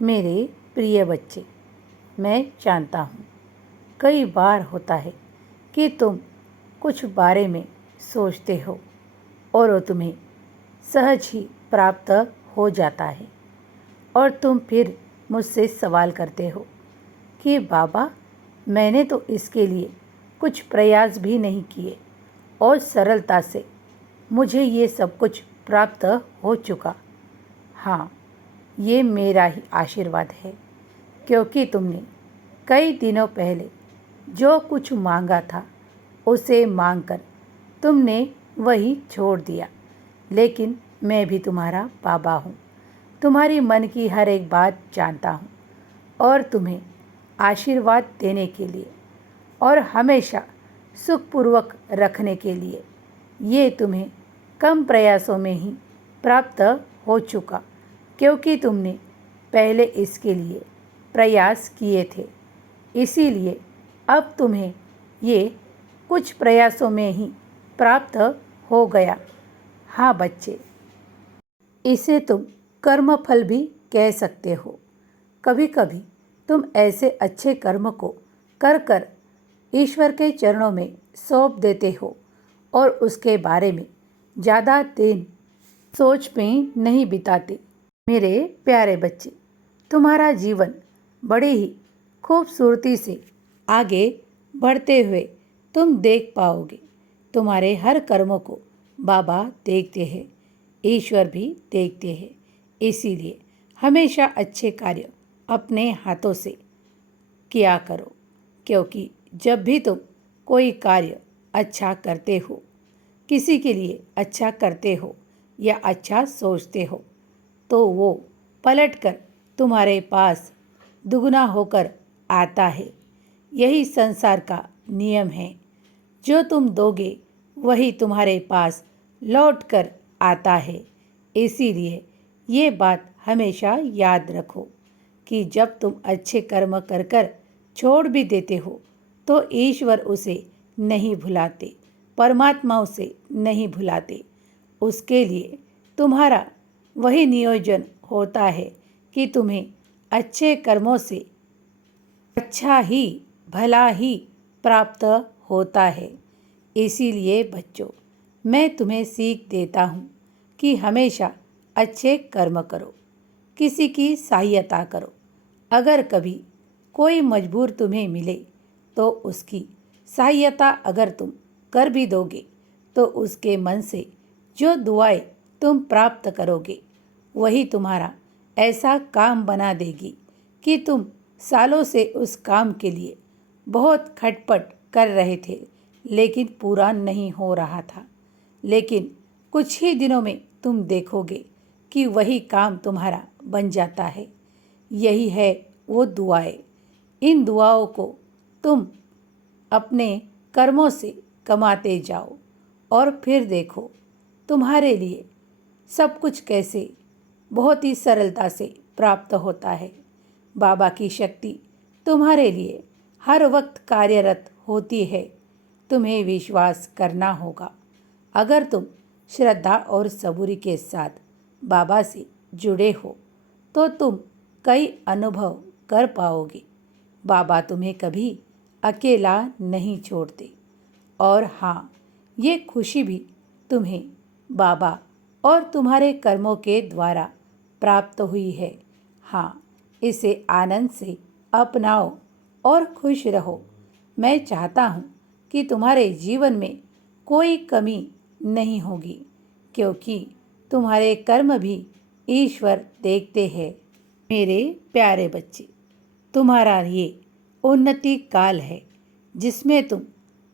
मेरे प्रिय बच्चे, मैं जानता हूँ कई बार होता है कि तुम कुछ बारे में सोचते हो और वो तुम्हें सहज ही प्राप्त हो जाता है और तुम फिर मुझसे सवाल करते हो कि बाबा, मैंने तो इसके लिए कुछ प्रयास भी नहीं किए और सरलता से मुझे ये सब कुछ प्राप्त हो चुका। हाँ, ये मेरा ही आशीर्वाद है, क्योंकि तुमने कई दिनों पहले जो कुछ मांगा था उसे मांगकर तुमने वही छोड़ दिया। लेकिन मैं भी तुम्हारा बाबा हूँ, तुम्हारी मन की हर एक बात जानता हूँ और तुम्हें आशीर्वाद देने के लिए और हमेशा सुखपूर्वक रखने के लिए ये तुम्हें कम प्रयासों में ही प्राप्त हो चुका, क्योंकि तुमने पहले इसके लिए प्रयास किए थे। इसीलिए अब तुम्हें ये कुछ प्रयासों में ही प्राप्त हो गया। हाँ बच्चे, इसे तुम कर्मफल भी कह सकते हो। कभी कभी तुम ऐसे अच्छे कर्म को कर कर ईश्वर के चरणों में सौंप देते हो और उसके बारे में ज़्यादा दिन सोच में नहीं बिताते। मेरे प्यारे बच्चे, तुम्हारा जीवन बड़ी ही खूबसूरती से आगे बढ़ते हुए तुम देख पाओगे। तुम्हारे हर कर्मों को बाबा देखते हैं, ईश्वर भी देखते हैं। इसीलिए हमेशा अच्छे कार्य अपने हाथों से किया करो, क्योंकि जब भी तुम कोई कार्य अच्छा करते हो, किसी के लिए अच्छा करते हो या अच्छा सोचते हो, तो वो पलटकर तुम्हारे पास दुगना होकर आता है। यही संसार का नियम है। जो तुम दोगे वही तुम्हारे पास लौट कर आता है। इसीलिए ये बात हमेशा याद रखो कि जब तुम अच्छे कर्म कर कर छोड़ भी देते हो तो ईश्वर उसे नहीं भुलाते, परमात्मा उसे नहीं भुलाते। उसके लिए तुम्हारा वही नियोजन होता है कि तुम्हें अच्छे कर्मों से अच्छा ही भला ही प्राप्त होता है। इसीलिए बच्चों, मैं तुम्हें सीख देता हूँ कि हमेशा अच्छे कर्म करो, किसी की सहायता करो। अगर कभी कोई मजबूर तुम्हें मिले तो उसकी सहायता अगर तुम कर भी दोगे तो उसके मन से जो दुआएं तुम प्राप्त करोगे वही तुम्हारा ऐसा काम बना देगी कि तुम सालों से उस काम के लिए बहुत खटपट कर रहे थे, लेकिन पूरा नहीं हो रहा था। लेकिन कुछ ही दिनों में तुम देखोगे कि वही काम तुम्हारा बन जाता है। यही है वो दुआएं। इन दुआओं को तुम अपने कर्मों से कमाते जाओ और फिर देखो तुम्हारे लिए सब कुछ कैसे बहुत ही सरलता से प्राप्त होता है। बाबा की शक्ति तुम्हारे लिए हर वक्त कार्यरत होती है। तुम्हें विश्वास करना होगा। अगर तुम श्रद्धा और सबूरी के साथ बाबा से जुड़े हो तो तुम कई अनुभव कर पाओगे। बाबा तुम्हें कभी अकेला नहीं छोड़ते। और हाँ, ये खुशी भी तुम्हें बाबा और तुम्हारे कर्मों के द्वारा प्राप्त हुई है। हाँ, इसे आनंद से अपनाओ और खुश रहो। मैं चाहता हूँ कि तुम्हारे जीवन में कोई कमी नहीं होगी, क्योंकि तुम्हारे कर्म भी ईश्वर देखते हैं। मेरे प्यारे बच्चे, तुम्हारा ये उन्नति काल है जिसमें तुम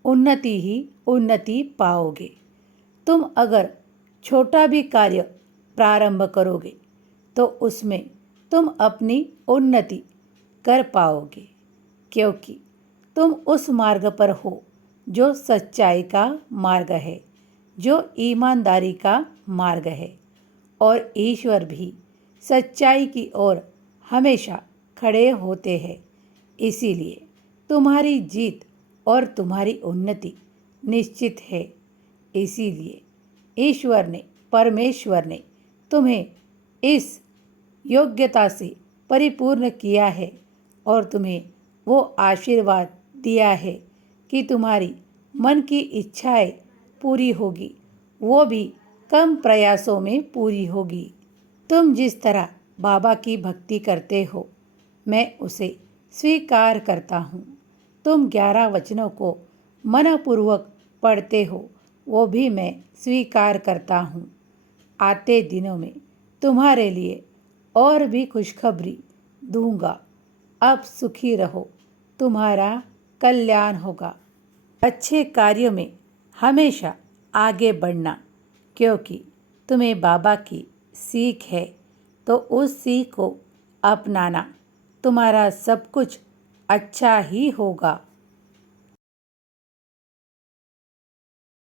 उन्नति ही उन्नति पाओगे। तुम अगर छोटा भी कार्य प्रारंभ करोगे तो उसमें तुम अपनी उन्नति कर पाओगे, क्योंकि तुम उस मार्ग पर हो जो सच्चाई का मार्ग है, जो ईमानदारी का मार्ग है। और ईश्वर भी सच्चाई की ओर हमेशा खड़े होते हैं। इसीलिए तुम्हारी जीत और तुम्हारी उन्नति निश्चित है। इसीलिए ईश्वर ने, परमेश्वर ने तुम्हें इस योग्यता से परिपूर्ण किया है और तुम्हें वो आशीर्वाद दिया है कि तुम्हारी मन की इच्छाएं पूरी होगी, वो भी कम प्रयासों में पूरी होगी। तुम जिस तरह बाबा की भक्ति करते हो, मैं उसे स्वीकार करता हूँ। तुम 11 वचनों को मनपूर्वक पढ़ते हो, वो भी मैं स्वीकार करता हूँ। आते दिनों में तुम्हारे लिए और भी खुशखबरी दूंगा। अब सुखी रहो, तुम्हारा कल्याण होगा। अच्छे कार्यों में हमेशा आगे बढ़ना, क्योंकि तुम्हें बाबा की सीख है, तो उस सीख को अपनाना। तुम्हारा सब कुछ अच्छा ही होगा।